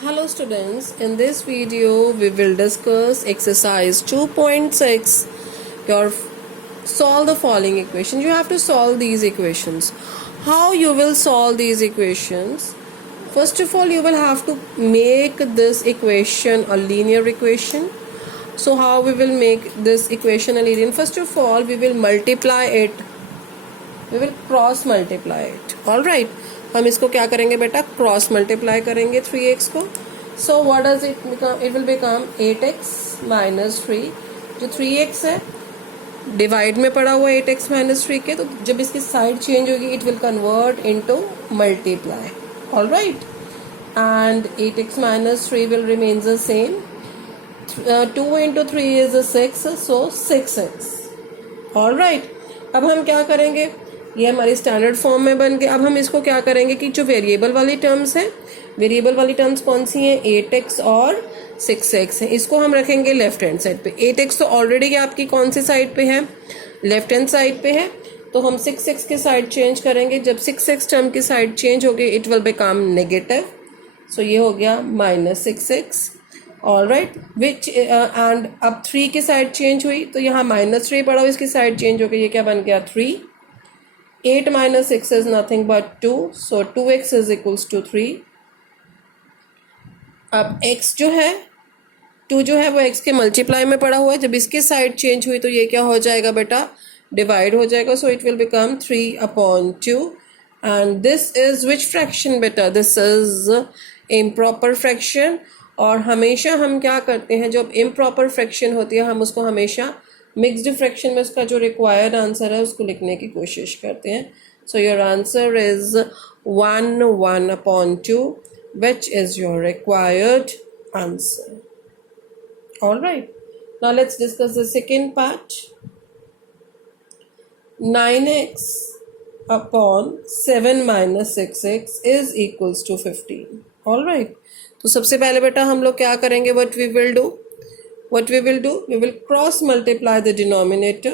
Hello students, in this video we will discuss exercise 2.6. Your solve the following equation. You have to solve these equations. How you will solve these equations? First of all, you will have to make this equation a linear equation. So how we will make this equation a linear? First of all, we will multiply it. We will cross multiply it. All right. हम इसको क्या करेंगे बेटा, cross multiply करेंगे 3x को. So what does it become? It will become 8x minus 3. जो 3x है divide में पड़ा हुआ 8x माइनस 3 के, तो जब इसकी साइड चेंज होगी it will convert into multiply. All right. And 8x minus 3 will remain the same. 2 into 3 is 6, so 6x. All right. अब हम क्या करेंगे, ये हमारी स्टैंडर्ड फॉर्म में बन गया. अब हम इसको क्या करेंगे कि जो वेरिएबल वाली टर्म्स हैं, वेरिएबल वाली टर्म्स कौन सी हैं, 8x और 6x है, इसको हम रखेंगे लेफ्ट हैंड साइड पे. 8x तो ऑलरेडी आपकी कौन सी साइड पे है, लेफ्ट हैंड साइड पे है, तो हम 6x की साइड चेंज करेंगे. जब 6x टर्म की साइड चेंज होगी इट विल बिकम नेगेटिव. सो ये हो गया minus 6x. All right. Which and अब 3 की साइड चेंज हुई तो यहाँ माइनस 3 पड़ा हुआ, इसकी साइड चेंज हो गई, ये क्या बन गया 3. 8 minus 6 is nothing but 2. So 2x is equals to 3. अब x जो है 2 जो है वो x के मल्टीप्लाई में पड़ा हुआ है. जब इसकी साइड चेंज हुई तो ये क्या हो जाएगा बेटा, डिवाइड हो जाएगा. So it will become 3/2. And this is which fraction बेटा, दिस इज इम्प्रॉपर फ्रैक्शन. और हमेशा हम क्या करते हैं, जब इम्प्रॉपर फ्रैक्शन होती है हम उसको हमेशा मिक्स्ड फ्रैक्शन में उसका जो रिक्वायर्ड आंसर है उसको लिखने की कोशिश करते हैं. So your answer is 1/2 which is your required answer. All right. Now let's discuss the second part. 9x upon 7 minus 6x is equals to 15. All right. तो सबसे पहले बेटा हम लोग क्या करेंगे, what we will do, what we will do, we will cross multiply the denominator.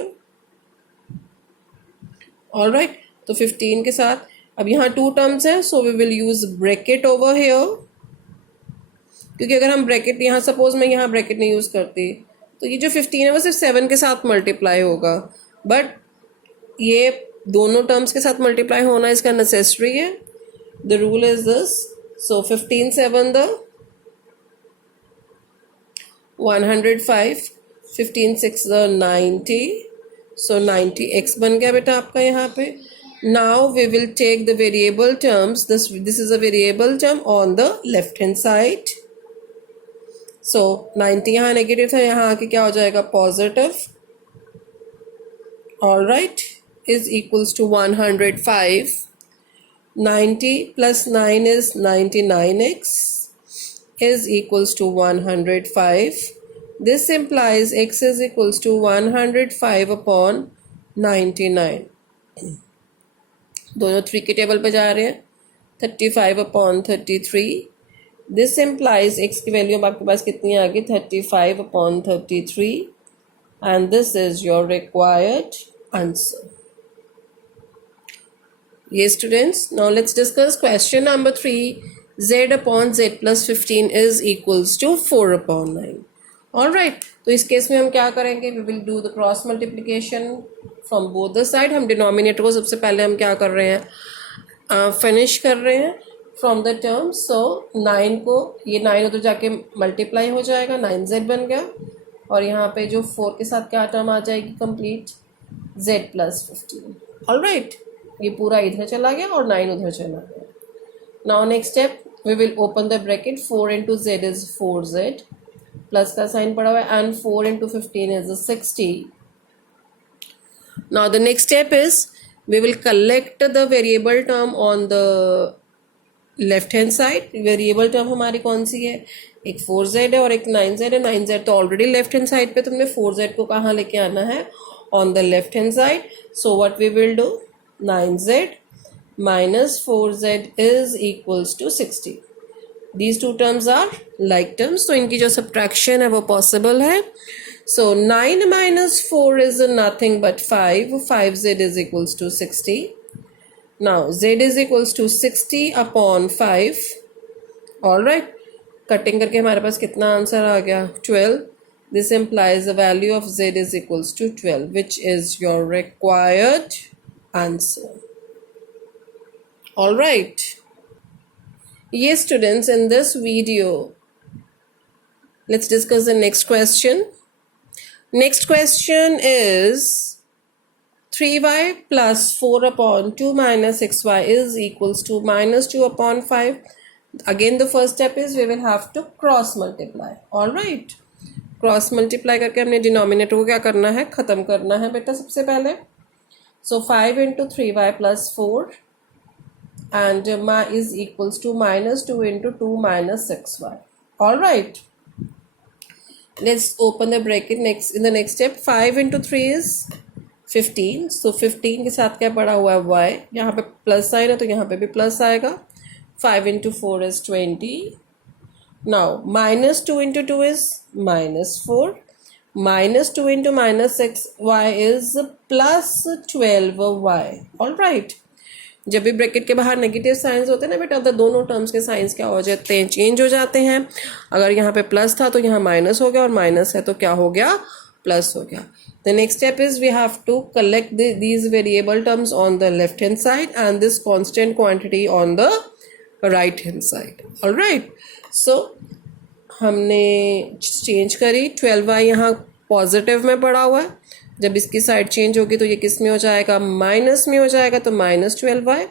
all right. तो 15 के साथ अब यहाँ 2 टर्म्स है, so we will use bracket over here. क्योंकि अगर हम ब्रैकेट यहाँ, सपोज मैं यहाँ ब्रैकेट नहीं यूज करती तो ये जो 15 है वो सिर्फ 7 के साथ मल्टीप्लाई होगा, बट ये दोनों टर्म्स के साथ मल्टीप्लाई होना इसका नेसेसरी है. The rule is this. So 15 7 the 105, 15 6 the 90. So 90x बन गया बेटा आपका यहाँ पे. Now we will take the variable terms. This is a variable term on the left hand side. So 90 यहाँ नेगेटिव था, यहाँ आके क्या हो जाएगा positive. All right. Is equals to 105. 90 plus 9 is 99x. Is equals to 105. This implies x is equals to 105 upon 99. दोनों 3 के table पे जा रहे हैं. 35 upon 33. This implies x की वैल्यू अब आपके पास कितनी आ गई, 35 upon 33. And this is your required answer. Yes students, now let's discuss question number 3. z upon z plus 15 is equals to 4/9. All right. तो इस केस में हम क्या करेंगे, we will do the cross multiplication from both the side. हम denominator को सबसे पहले हम क्या कर रहे हैं, फिनिश कर रहे हैं फ्रॉम द टर्म. सो 9 को, ये 9 उधर जाके मल्टीप्लाई हो जाएगा, 9z बन गया. और यहाँ पे जो 4 के साथ क्या टर्म आ जाएगी complete, z plus 15. All right. ये पूरा इधर चला गया और 9 उधर चला गया. Now next step, we will open the bracket. 4 into z is 4z. Plus का साइन पड़ा हुआ है and 4 into 15 is 60. Now the next step is we will collect the variable term on the left hand side. Variable term हमारी कौन सी है, एक 4z है और एक 9z है. 9z तो ऑलरेडी लेफ्ट हैंड साइड पे, तुमने 4z को कहाँ लेके आना है, on the left hand side. So what we will do, 9z minus 4z is equals to 60. These two terms are like terms, तो इनकी जो subtraction है वो possible है. So 9 minus 4 is nothing but 5. 5z is equals to 60. Now z is equals to 60 upon 5. All right. Cutting करके हमारे पास कितना answer आ गया 12. This implies the value of z is equals to 12, which is your required answer. All right. Yes, students, in this video, let's discuss the next question. Next question is 3y plus 4 upon 2 minus xy is equals to minus 2 upon 5. Again, the first step is we will have to cross multiply. All right. Cross multiply करके हमने denominator को क्या करना है, ख़त्म करना है बेटा सबसे पहले. So 5 into 3y plus 4 and my is equals to minus 2 into 2 minus 6y. All right, let's open the bracket. Next in the next step 5 into 3 is 15. So 15 के साथ क्या पड़ा हुआ है y, यहाँ पे प्लस साइन है तो यहाँ पे भी प्लस आएगा. 5 into 4 is 20. Now minus 2 into 2 is minus 4. Minus 2 into minus 6y is plus 12y. Alright. जब भी ब्रैकेट के बाहर नेगेटिव साइंस होते हैं ना बेटा, तो दोनों टर्म्स के साइंस क्या हो जाते हैं, चेंज हो जाते हैं. अगर यहाँ पे प्लस था तो यहाँ माइनस हो गया, और माइनस है तो क्या हो गया, प्लस हो गया. The next step is we have to collect these variable terms on the left hand side and this constant quantity on the right hand side. Alright. सो हमने चेंज करी. 12y यहाँ पॉजिटिव में पड़ा हुआ है, जब इसकी साइड चेंज होगी तो ये किस में हो जाएगा, माइनस में हो जाएगा. तो minus 12y.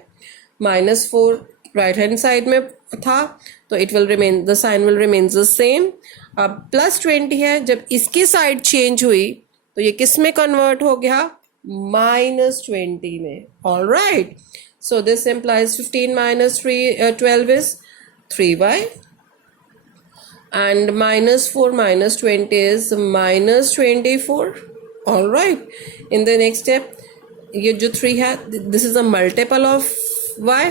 Minus 4 right hand side में था तो it will remain, the sign will remain the same. अब प्लस 20 है, जब इसकी साइड चेंज हुई तो ये किस में कन्वर्ट हो गया, माइनस 20 में. All right, so this implies 15 minus 12 is 3y. And minus 4 minus 20 is minus 24. All right. In the next step, ये जो 3 है, this is a multiple of y.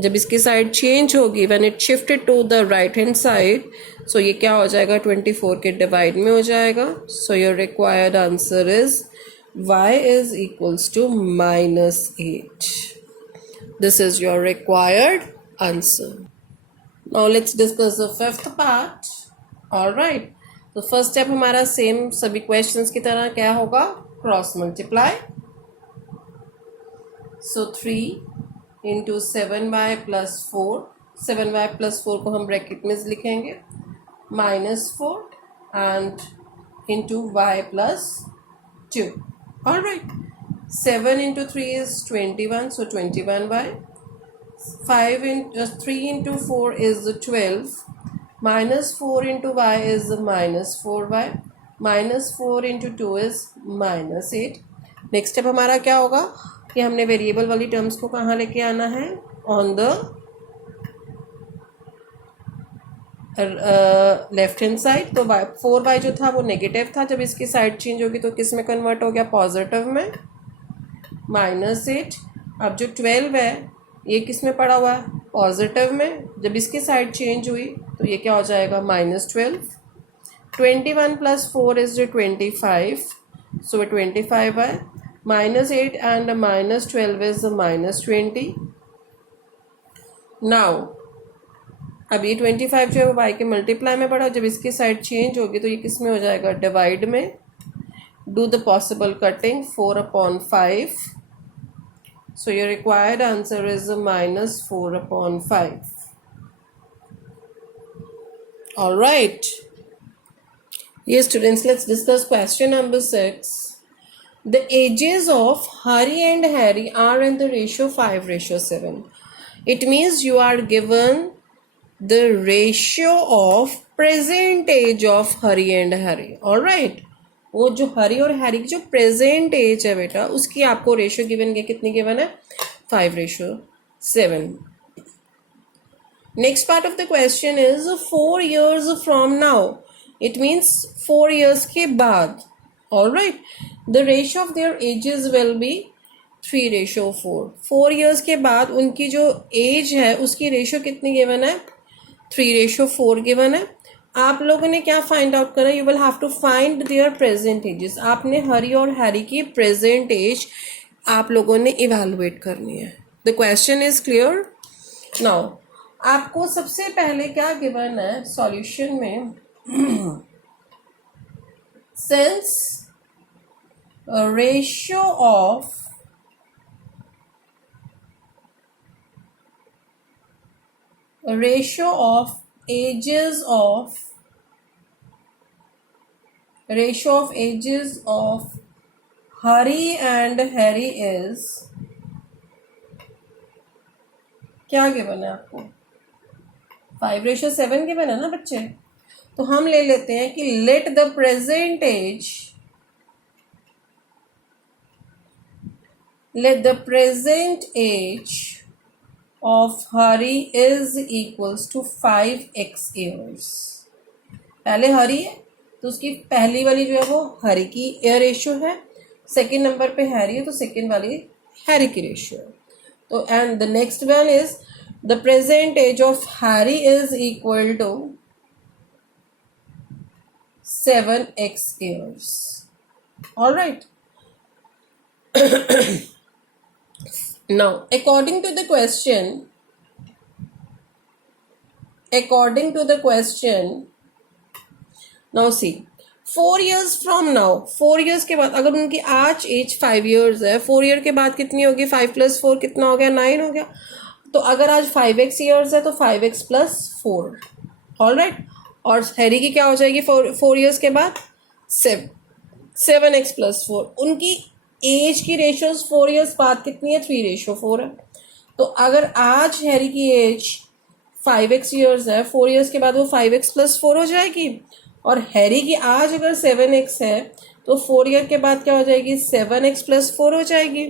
जब इसकी साइड चेंज होगी, when it shifted to the right hand side, so ये क्या हो जाएगा, 24 के डिवाइड में हो जाएगा. So your required answer is y is equals to minus 8. This is your required answer. Now let's discuss the fifth part. All right. तो first step हमारा सेम सभी क्वेश्चंस की तरह क्या होगा, क्रॉस मल्टीप्लाई. सो 3 into 7y plus 4. 7y plus 4 को हम bracket में लिखेंगे, minus 4 and into y plus 2. All right. 7 into 3 is 21. So 21y. 3 into 4 is 12. Minus 4 into y is minus 4y. Minus 4 into 2 is minus 8. Next step हमारा क्या होगा कि हमने variable वाली टर्म्स को कहाँ लेके आना है, on the left hand side. तो 4y जो था वो नेगेटिव था, जब इसकी साइड चेंज होगी तो किस में कन्वर्ट हो गया, पॉजिटिव में, माइनस 8. अब जो 12 है ये किस में पड़ा हुआ है, पॉजिटिव में, जब इसकी साइड चेंज हुई तो ये क्या हो जाएगा, माइनस 12. 21 plus 4 is 25. सो 25 है. Minus 8 and minus 12 is minus 20. Now अब ये 25 जो है वो y के मल्टीप्लाई में पड़ा, जब इसकी साइड चेंज होगी तो ये किस में हो जाएगा, डिवाइड में. Do the possible cutting, 4 upon 5. So your required answer is minus 4 upon 5. All right. Yes, students, let's discuss question number 6. The ages of Hari and Harry are in the ratio 5:7. It means you are given the ratio of present age of Hari and Harry. All right. वो जो हरी और Harry की जो present as है बेटा, उसकी आपको ratio given है, कितनी गिवन है, 5:7. Next part of the question is 4 years from now. It means 4 years के बाद. Alright. The ratio of their edges will be 3:4. 4 years के बाद उनकी जो एज है उसकी रेशियो कितनी गिवन है, 3:4 गिवन है. आप लोगों ने क्या फाइंड आउट करा, you will have to find their present ages. आपने हरी और हैरी की प्रेजेंट एज आप लोगों ने इवेलुएट करनी है. The question is clear. Now आपको सबसे पहले क्या गिवन है सॉल्यूशन में, since ratio of ages of Hari and Harry is, क्या गिवन है आपको, 5:7 गिवन है ना बच्चे। तो हम ले लेते हैं कि let the present age of Hari is equals to 5x years। पहले हरी है तो उसकी पहली वाली जो है वो हरी की एयर रेशियो है, सेकंड नंबर पे हैरी है तो सेकंड वाली हैरी की रेशियो है। तो and the next one is the present age of Harry is equal to 7x years। All right, now according to the question, now see 4 years from now, 4 years के बाद अगर उनकी आज as 5 years है, 4 year के बाद कितनी होगी, 5 + 4 कितना हो गया, 9 हो गया। तो अगर आज 5x years है तो 5x + 4, ऑल राइट। और हैरी की क्या हो जाएगी 4 years के बाद 7x + 4। उनकी एज की रेशियोज 4 years बाद कितनी है, 3:4 है। तो अगर आज हैरी की एज 5x years है, 4 years के बाद वो 5x + 4 हो जाएगी। और हैरी की आज अगर 7x है तो 4 year के बाद क्या हो जाएगी, 7x + 4 हो जाएगी।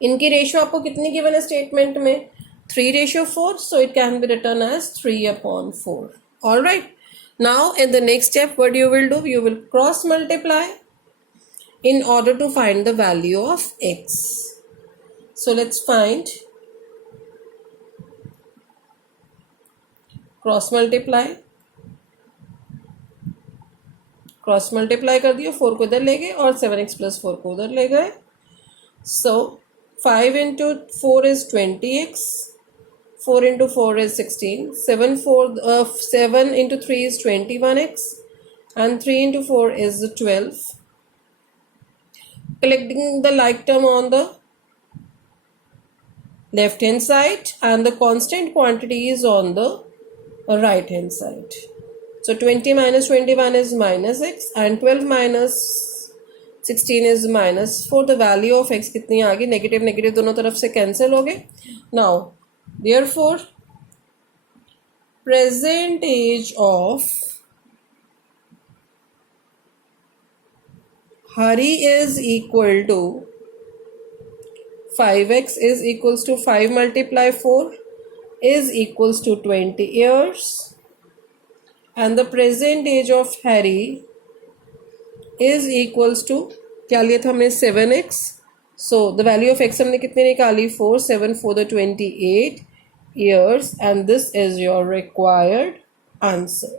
इनकी रेशियो आपको कितनी गिवन है स्टेटमेंट में, 3:4, so it can be written as 3/4। All right, now in the next step what you will do, you will cross multiply in order to find the value of x. So let's find cross multiply कर दिया, 4 को इधर ले गए और 7x + 4 को उधर ले गए। So 5 × 4 is 20x, 4 × 4 is 16, 7 × 3 is 21x and 3 × 4 is 12. Collecting the like term on the left hand side and the constant quantity is on the right hand side. So 20 - 21 is -x and 12 - 16 is -4. The value of x कितनी आ गई, negative negative दोनों तरफ से cancel हो गए। Now therefore present age of Hari is equal to 5x is equals to 5 × 4 is equals to 20 years, and the present age of Harry is equals to, क्या लिया था हमने, 7x। so the value of x हमने कितने निकाली, 4, 7 for the 28 years, and this is your required answer।